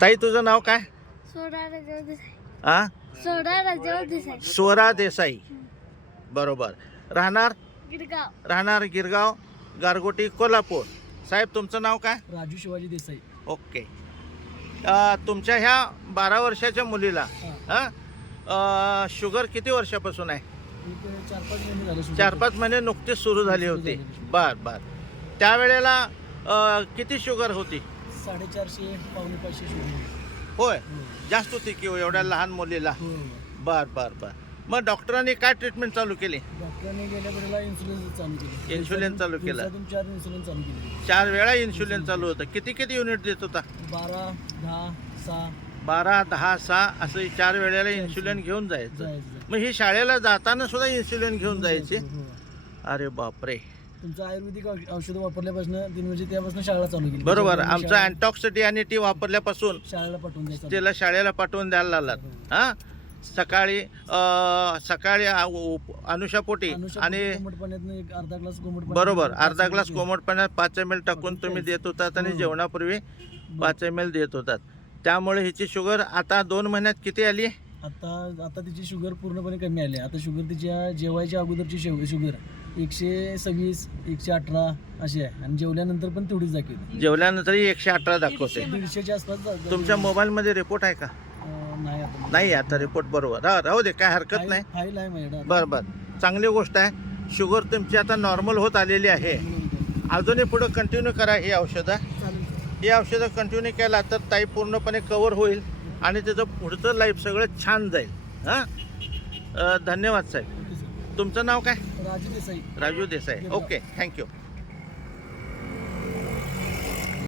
ताई तुझं नाव काय? सोडा राजाव देसाई. आ सोडा राजाव देसाई. स्वरा देसाई. बरोबर. राहणार गिरगाव. गिरगाव गारगोटी कोल्हापूर. साहेब तुमचं नाव काय? राजू शिवाजी देसाई. ओके. तुमच्या ह्या 12 वर्षाच्या मुलीला शुगर किती वर्षापासून आहे? 4-5 महिने झाले. 4-5 महिने नुकतीच सुरू झाली होती. बर बर. त्यावेळेला किती शुगर होती? 450 पावणे 500 शुगर. होय, जास्त होती की हो एवढ्या लहान मुलीला? बर बर बर. मग डॉक्टरांनी काय ट्रीटमेंट चालू केली? डॉक्टरांनी गेल्या वेळेला इन्सुलिन चालू केली. इन्शुलिन चालू केलं? 4 इन्सुलिन चालू केली. 4 वेळा इन्शुलिन चालू होतं. किती युनिट देत होता? 12, 10, 6. 12, 10, 6 असं 4 वेळेला इन्शुलिन घेऊन जायचं. मग ही शाळेला जाताना सुद्धा इन्शुलिन घेऊन जायची? अरे बापरे. तुमचं आयुर्वेदिक औषध वापरल्यापासून म्हणजे त्यापासून शाळा चालू केली. बरोबर. आमचं अँटॉक्सिटी आणि टी वापरल्यापासून शाळेला पाठवून द्यायचं. त्याला शाळेला पाठवून द्यायला लागलात. हां, सकाळी अनुषापोटी आणि एक अर्धा ग्लास कोमट पाण्यात. बरोबर, अर्धा ग्लास कोमट पाण्यात 5 ml टाकून तुम्ही देत होतात आणि जेवणापूर्वी 5 ml देत होतात. त्यामुळे हिची शुगर आता 2 महिन्यात किती आली? आता तिची शुगर पूर्णपणे कमी आली. आता शुगर तिच्या जेवायच्या अगोदरची शुगर 126, 118 अशी आहे आणि जेवल्यानंतर पण तेवढीच दाखवते. जेवल्यानंतर 118 दाखवते. 150च्या आसपास. तुमच्या मोबाईलमध्ये रिपोर्ट आहे का? नाही आता रिपोर्ट. बरोबर, राहू दे, काय हरकत नाही. फाईल आहे माझ्याकडे. बरं, चांगली गोष्ट आहे. शुगर तुमची आता नॉर्मल होत आलेली आहे. अजूनही पुढे कंटिन्यू करा ही औषधं कंटिन्यू केला तर ताई पूर्णपणे कव्हर होईल आणि त्याचं पुढचं लाईफ सगळं छान जाईल. हां, धन्यवाद साहेब. तुमचं नाव काय? राजू देसाई. राजू देसाई. Okay, thank you.